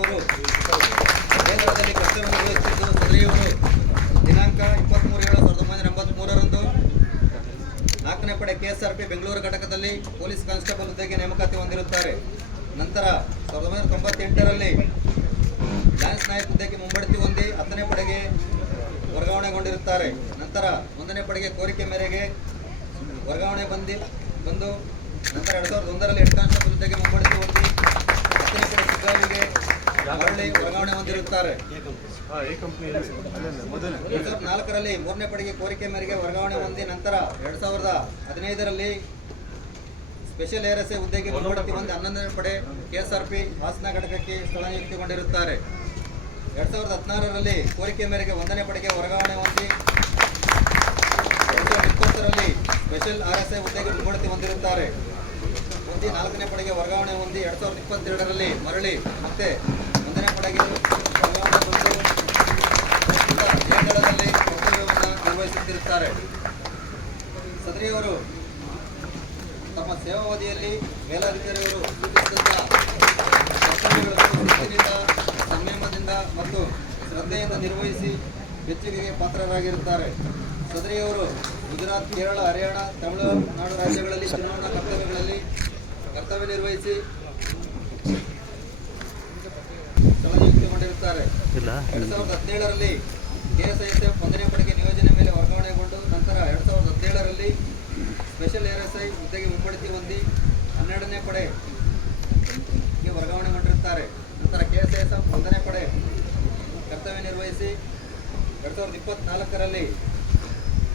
ಅವರು ಕೇಂದ್ರದಲ್ಲಿ ಕರ್ತವ್ಯ ನಿರ್ವಹಿಸುತ್ತಿದ್ದು ಸದರಿಯವರು ದಿನಾಂಕ 23/7/1983ರಂದು 4ನೇ ಪಡೆ KSRP ಬೆಂಗಳೂರು ಘಟಕದಲ್ಲಿ ಪೊಲೀಸ್ ಕಾನ್ಸ್ಟೇಬಲ್ ಹುದ್ದೆಗೆ ನೇಮಕಾತಿ ಹೊಂದಿರುತ್ತಾರೆ. ನಂತರ 1998ರಲ್ಲಿ ಲಾನ್ಸ್ ನಾಯಕ್ ಹುದ್ದೆಗೆ ಮುಂಬಡ್ತಿ ಹೊಂದಿ 10ನೇ ಪಡೆಗೆ ವರ್ಗಾವಣೆಗೊಂಡಿರುತ್ತಾರೆ. ನಂತರ 1ನೇ ಪಡೆಗೆ ಕೋರಿಕೆ ಮೇರೆಗೆ ವರ್ಗಾವಣೆ ಬಂದು ನಂತರ 2001ರಲ್ಲಿ ಹೆಡ್ ಕಾನ್ಸ್ಟೇಬಲ್ ಹುದ್ದೆಗೆ ಮುಂಬಡ್ತಿ ಹೊಂದಿ 10ನೇ ಪಡೆ ಶಿಗ್ಗಾವಿಗೆ ಮರಳಿ ವರ್ಗಾವಣೆ ಹೊಂದಿರುತ್ತಾರೆ. 2004ರಲ್ಲಿ 3ನೇ ಪಡೆಗೆ ಕೋರಿಕೆ ಮೇರೆಗೆ ವರ್ಗಾವಣೆ ಹೊಂದಿ ನಂತರ 2015ರಲ್ಲಿ ಸ್ಪೆಷಲ್ ARSI ಹುದ್ದೆಗೆ ಮುಂಬಡ್ತಿ ಹೊಂದಿ 11ನೇ ಪಡೆ KSRP ಹಾಸನ ಘಟಕಕ್ಕೆ ಸ್ಥಳ ನಿಯುಕ್ತಿಗೊಂಡಿರುತ್ತಾರೆ. 2016ರಲ್ಲಿ ಕೋರಿಕೆ ಮೇರೆಗೆ 1ನೇ ಪಡೆಗೆ ವರ್ಗಾವಣೆ ಹೊಂದಿ 2020ರಲ್ಲಿ ಸ್ಪೆಷಲ್ RSI ಹುದ್ದೆಗೆ ಮುಂಬಡ್ತಿ ಹೊಂದಿರುತ್ತಾರೆ. 4ನೇ ಪಡೆಗೆ ವರ್ಗಾವಣೆ ಹೊಂದಿ 2022ರಲ್ಲಿ ಮರಳಿ ಮತ್ತೆ 1ನೇ ಪಡೆಗೆ ವರ್ಗಾವಣೆ ಹೊಂದಿ ಕೇಂದ್ರದಲ್ಲಿ ಕರ್ತವ್ಯವನ್ನು ನಿರ್ವಹಿಸುತ್ತಿರುತ್ತಾರೆ. ಸದರಿಯವರು ತಮ್ಮ ಸೇವಾವಧಿಯಲ್ಲಿ ಮೇಲಾಧಿಕಾರಿಯವರು ಸೂಚಿಸಿದ ಕರ್ತವ್ಯಗಳನ್ನು ಶಿಸ್ತಿನಿಂದ, ಸಂಯಮದಿಂದ ಮತ್ತು ಶ್ರದ್ಧೆಯಿಂದ ನಿರ್ವಹಿಸಿ ಮೆಚ್ಚುಗೆಗೆ ಪಾತ್ರರಾಗಿರುತ್ತಾರೆ. ಸದರಿಯವರು ಗುಜರಾತ್, ಕೇರಳ, ಹರಿಯಾಣ, ತಮಿಳುನಾಡು ರಾಜ್ಯಗಳಲ್ಲಿ ಚುನಾವಣಾ ಕರ್ತವ್ಯಗಳಲ್ಲಿ ಕರ್ತವ್ಯ ನಿರ್ವಹಿಸಿ ಸ್ಥಳ ನಿಯುಕ್ತಿಗೊಂಡಿರುತ್ತಾರೆ. 2017ರಲ್ಲಿ KSISF 1ನೇ ಪಡೆಗೆ ನಿಯೋಜನೆ ಮೇಲೆ ವರ್ಗಾವಣೆಗೊಂಡು ನಂತರ 2017ರಲ್ಲಿ ಸ್ಪೆಷಲ್ ARSI ಹುದ್ದೆಗೆ ಮುಂಬಡ್ತಿ ಹೊಂದಿ 12ನೇ ಪಡೆಗೆ ವರ್ಗಾವಣೆಗೊಂಡಿರುತ್ತಾರೆ. ನಂತರ KSISF 1ನೇ ಪಡೆ ಕರ್ತವ್ಯ ನಿರ್ವಹಿಸಿ 2024ರಲ್ಲಿ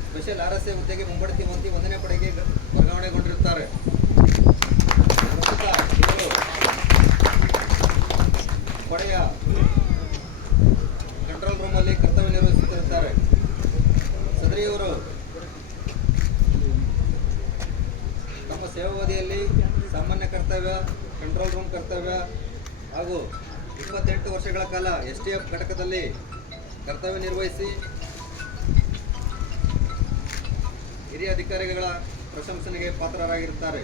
ಸ್ಪೆಷಲ್ RSI ಹುದ್ದೆಗೆ ಮುಂಬಡ್ತಿ ಹೊಂದಿ 1ನೇ ಪಡೆಗೆ ವರ್ಗಾವಣೆಗೊಂಡಿರುತ್ತಾರೆ. ಇವರು ಪಡೆಯ ಕಂಟ್ರೋಲ್ ರೂಮಲ್ಲಿ ಕರ್ತವ್ಯ ನಿರ್ವಹಿಸುತ್ತಿರುತ್ತಾರೆ. ಸದರಿಯವರು ತಮ್ಮ ಸೇವಾವಧಿಯಲ್ಲಿ ಸಾಮಾನ್ಯ ಕರ್ತವ್ಯ, ಕಂಟ್ರೋಲ್ ರೂಮ್ ಕರ್ತವ್ಯ ಹಾಗೂ 28 ವರ್ಷಗಳ ಕಾಲ STF ಘಟಕದಲ್ಲಿ ಕರ್ತವ್ಯ ನಿರ್ವಹಿಸಿ ಹಿರಿಯ ಅಧಿಕಾರಿಗಳ ಪ್ರಶಂಸನೆಗೆ ಪಾತ್ರರಾಗಿರುತ್ತಾರೆ.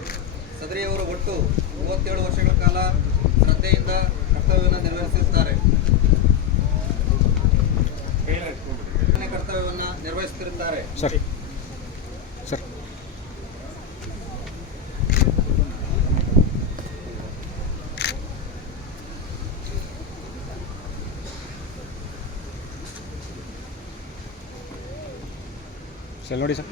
ಸದರಿಯವರು ಒಟ್ಟು 37 ವರ್ಷಗಳ ಕಾಲ ಶ್ರದ್ಧೆಯಿಂದ ಕರ್ತವ್ಯವನ್ನು ನಿರ್ವಹಿಸುತ್ತಾರೆ. ಕರ್ತವ್ಯವನ್ನು ನಿರ್ವಹಿಸುತ್ತಿರುತ್ತಾರೆ. ನೋಡಿ ಸರ್.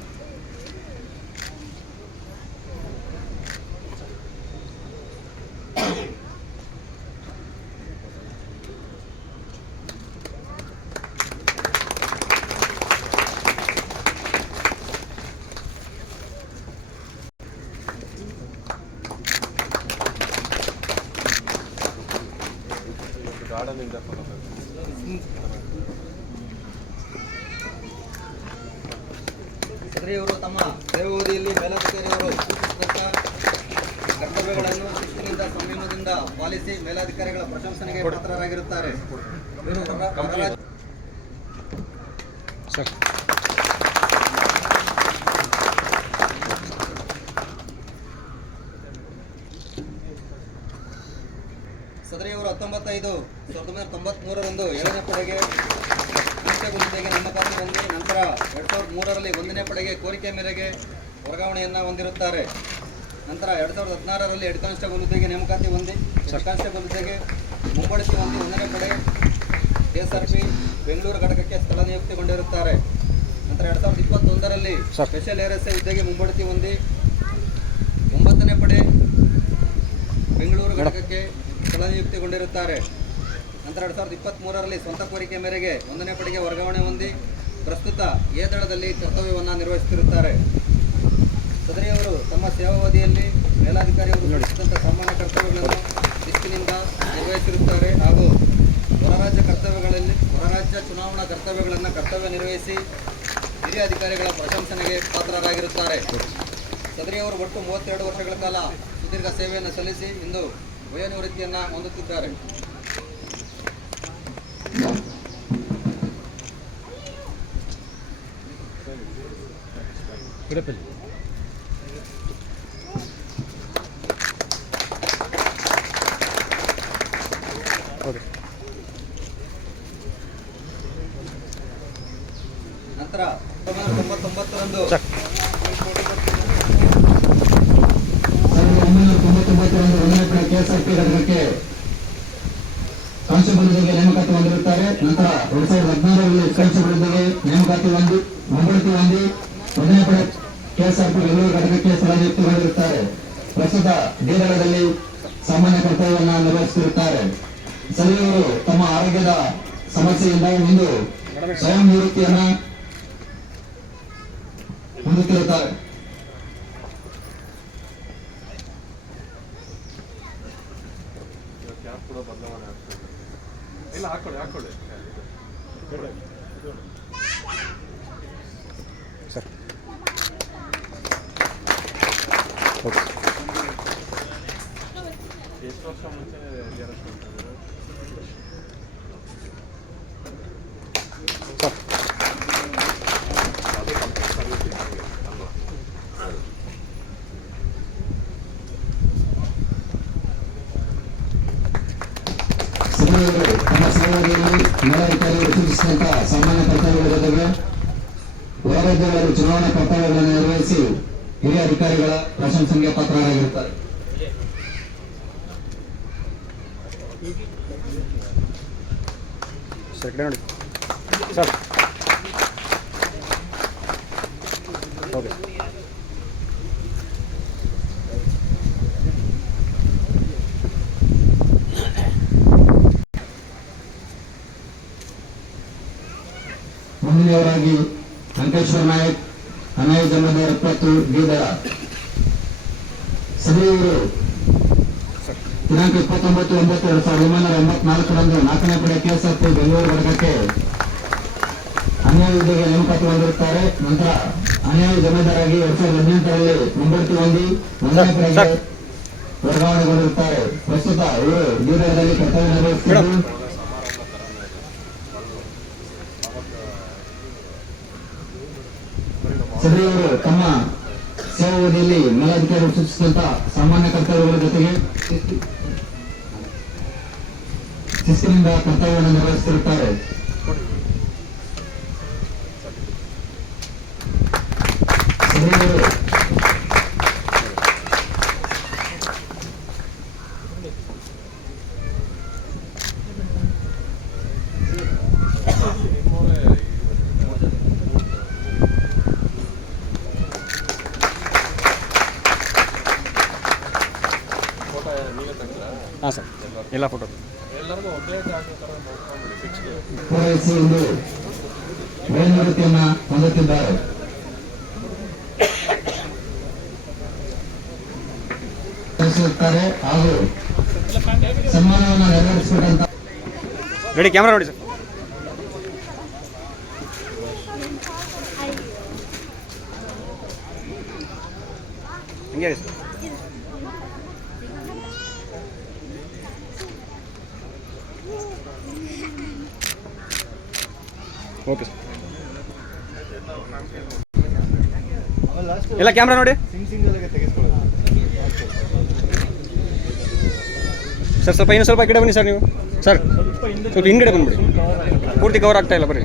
ಸದರಿಯವರು ತಮ್ಮ ಸೇವಾವಧಿಯಲ್ಲಿ ಮೇಲಾಧಿಕಾರಿಯವರು ಸೂಚಿಸಿದಂಥ ಕರ್ತವ್ಯಗಳನ್ನು ಶಿಸ್ತಿನಿಂದ, ಸಂಯಮದಿಂದ ಪಾಲಿಸಿ ಮೇಲಾಧಿಕಾರಿಗಳ ಪ್ರಶಂಸನೆಗೆ ಪಾತ್ರರಾಗಿರುತ್ತಾರೆ. ಸದರಿಯವರು 19/5/1993ರಂದು 7ನೇ ಪಡೆಗೆ ಕಾನ್ಸ್ಟೇಬಲ್ ಹುದ್ದೆಗೆ ನೇಮಕಾತಿ ಹೊಂದಿ ನಂತರ 2003ರಲ್ಲಿ 1ನೇ ಪಡೆಗೆ ಕೋರಿಕೆ ಮೇರೆಗೆ ವರ್ಗಾವಣೆಯನ್ನು ಹೊಂದಿರುತ್ತಾರೆ. ನಂತರ 2016ರಲ್ಲಿ ಹೆಡ್ ಕಾನ್ಸ್ಟೇಬಲ್ ಹುದ್ದೆಗೆ ನೇಮಕಾತಿ ಹೊಂದಿ ಹೆಡ್ ಕಾನ್ಸ್ಟೇಬಲ್ ಹುದ್ದೆಗೆ ಮುಂಬಡ್ತಿ ಹೊಂದಿ 1ನೇ ಪಡೆ KSRP ಬೆಂಗಳೂರು ಘಟಕಕ್ಕೆ ಸ್ಥಳ ನಿಯುಕ್ತಿಗೊಂಡಿರುತ್ತಾರೆ. ನಂತರ 2021ರಲ್ಲಿ ಸ್ಪೆಷಲ್ ARSI ಹುದ್ದೆಗೆ ಮುಂಬಡ್ತಿ ಹೊಂದಿ 9ನೇ ಪಡೆ ಬೆಂಗಳೂರು ಘಟಕಕ್ಕೆ ಸ್ಥಳ ನಿಯುಕ್ತಿಗೊಂಡಿರುತ್ತಾರೆ. ನಂತರ 2023ರಲ್ಲಿ ಸ್ವಂತ ಕೋರಿಕೆ ಮೇರೆಗೆ 1ನೇ ಪಡೆಗೆ ವರ್ಗಾವಣೆ ಹೊಂದಿ ಪ್ರಸ್ತುತ ಎ ದಳದಲ್ಲಿ ಕರ್ತವ್ಯವನ್ನು ನಿರ್ವಹಿಸುತ್ತಿರುತ್ತಾರೆ. ಸದರಿಯವರು ತಮ್ಮ ಸೇವಾವಧಿಯಲ್ಲಿ ಮೇಲಾಧಿಕಾರಿಯವರು ಸೂಚಿಸಿದಂಥ ಸಾಮಾನ್ಯ ಕರ್ತವ್ಯಗಳನ್ನು ಶಿಸ್ತಿನಿಂದ ನಿರ್ವಹಿಸಿರುತ್ತಾರೆ ಹಾಗೂ ಹೊರರಾಜ್ಯ ಚುನಾವಣಾ ಕರ್ತವ್ಯಗಳನ್ನು ಕರ್ತವ್ಯ ನಿರ್ವಹಿಸಿ ಹಿರಿಯ ಅಧಿಕಾರಿಗಳ ಪ್ರಶಂಸನೆಗೆ ಪಾತ್ರರಾಗಿರುತ್ತಾರೆ. ಸದರಿಯವರು ಒಟ್ಟು 32 ವರ್ಷಗಳ ಕಾಲ ಸುದೀರ್ಘ ಸೇವೆಯನ್ನು ಸಲ್ಲಿಸಿ ಇಂದು ವಯೋನಿವೃತ್ತಿಯನ್ನು ಹೊಂದುತ್ತಿದ್ದಾರೆ. ಓಕೆ. ನಂತರ 1999ರಂದು ಸರ್ 1999ರಂದು 1ನೇ ಪಡೆ ಕೆಎಸ್ಆರ್ಪಿ ಘಟಕಕ್ಕೆ ಕಾನ್ಸ್ಟೇಬಲ್ ಹುದ್ದೆಗೆ ನೇಮಕಾತಿ ಹೊಂದಿರುತ್ತಾರೆ. ನಂತರ 2016ರಲ್ಲಿ ಕಾನ್ಸ್ಟೇಬಲ್ ಹುದ್ದೆಗೆ ನೇಮಕಾತಿ ಮುಂಬಡ್ತಿ ಹೊಂದಿ 1ನೇ ಪಡೆ ಕೆಎಸ್ಆರ್ಪಿ ಬೆಂಗಳೂರು ಘಟಕಕ್ಕೆ ಸ್ಥಳಾಂತರಿಸುತ್ತಿರುತ್ತಾರೆ. ಪ್ರಸ್ತುತ ಡಿದಳದಲ್ಲಿ ಸಾಮಾನ್ಯ ಕರ್ತವ್ಯವನ್ನು ನಿರ್ವಹಿಸುತ್ತಿರುತ್ತಾರೆ. ಸರಿಯವರು ತಮ್ಮ ಆರೋಗ್ಯದ ಸಮಸ್ಯೆಯಿಂದ ಇಂದು ಸ್ವಯಂ ನಿವೃತ್ತಿಯನ್ನ ಹೊಂದುತ್ತಿರುತ್ತಾರೆ. ಸರ್ ಓಕೆ ಎಷ್ಟು ವರ್ಷ ಮುಂಚೆ ಸರ್ ಸಭೆಯವರು ತಮ್ಮ ಸಹೋದರಿಯಲ್ಲಿ ಮೇಲಾಧಿಕಾರಿಗಳು ಸೂಚಿಸಿದಂತಹ ಸಾಮಾನ್ಯ ಕರ್ತವ್ಯಗಳ ಜೊತೆಗೆ ಹೊರರಾಜ್ಯಗಳಲ್ಲಿ ಚುನಾವಣಾ ಕರ್ತವ್ಯಗಳನ್ನು ನಿರ್ವಹಿಸಿ ಹಿರಿಯ ಅಧಿಕಾರಿಗಳ ಪ್ರಶಂಸೆಗೆ ಪಾತ್ರರಾಗಿರುತ್ತಾರೆ. ಸರ್ ಕಡೆ ನೋಡಿ ಸರ್ ಓಕೆ ಮುಂದಿನವರಾಗಿ ವೆಂಕಟೇಶ್ವರ ನಾಯಕ್, ಅನಾಯಿ ಜಮಾದಾರ್ 70 ಡಿದಳ. ಸಭೆಯವರು ದಿನಾಂಕ 29/9/1984ರಂದು 4ನೇ ಪಡೆ ಕೆಎಸ್ಆರ್ಪಿ ಬೆಂಗಳೂರು ಘಟಕಕ್ಕೆ ಅನ್ಯಾಯ ಹುದ್ದೆಗೆ ನೇಮಕಾತಿ ಹೊಂದಿರುತ್ತಾರೆ. ನಂತರ ಅನ್ಯಾಯ ಜಮಾದಾರಾಗಿ 2018ರಲ್ಲಿ ಮುಂಬಡ್ತಿ ಹೊಂದಿ 1ನೇ ಪಡೆಗೆ ವರ್ಗಾವಣೆಗೊಂಡಿರುತ್ತಾರೆ. ಪ್ರಸ್ತುತ ಇವರು ಡಿದಳದಲ್ಲಿ ಕರ್ತವ್ಯ ನಿರ್ವಹಿಸುತ್ತಿದ್ದು ಸಭೆಯವರು ತಮ್ಮ ಸೇವಾವಧಿಯಲ್ಲಿ ಮೇಲಾಧಿಕಾರಿಗಳು ಸೂಚಿಸಿದಂತಹ ಸಾಮಾನ್ಯ ಕರ್ತವ್ಯಗಳ ಜೊತೆಗೆ ಶಿಸ್ತಿನಿಂದ ಕರ್ತವ್ಯವನ್ನು ನಿರ್ವಹಿಸುತ್ತಿರುತ್ತಾರೆ. ಸಭೆಯವರು ಹಾಂ ಸರ್ ಎಲ್ಲ ಫೋಟೋ ಎಲ್ಲರಿಗೂ ಒಬ್ಬೇ ಜಾಗ ಥರ ನೋಡ್ಕೊಂಡ್ಬಿಡಿ ಫಿಕ್ಸ್ಗೆ. ಪೂರೈಸಿ ಇಂದು ಮೇಲ್ನಿವೃತ್ತಿಯನ್ನ ಹೊಂದುತ್ತಿದ್ದಾರೆ. ಹಾಗೂ ಸನ್ಮಾನವನ್ನು ನೆರವೇರಿಸಿಕೊಟ್ಟಂತ ರೆಡಿ ಕ್ಯಾಮ್ರಾ ನೋಡಿ ಸರ್ ಹಿಂಗೆ ಸರ್ ಓಕೆ ಸರ್ ಎಲ್ಲ ಕ್ಯಾಮ್ರಾ ನೋಡಿ ಸರ್ ಸ್ವಲ್ಪ ಇನ್ನೂ ಸ್ವಲ್ಪ ಈ ಕಡೆ ಬನ್ನಿ ಸರ್ ನೀವು ಸರ್ ಸ್ವಲ್ಪ ಹಿಂದ್ಗಡೆ ಬಂದ್ಬಿಡಿ ಪೂರ್ತಿ ಕವರ್ ಆಗ್ತಾ ಇಲ್ಲ ಬರ್ರಿ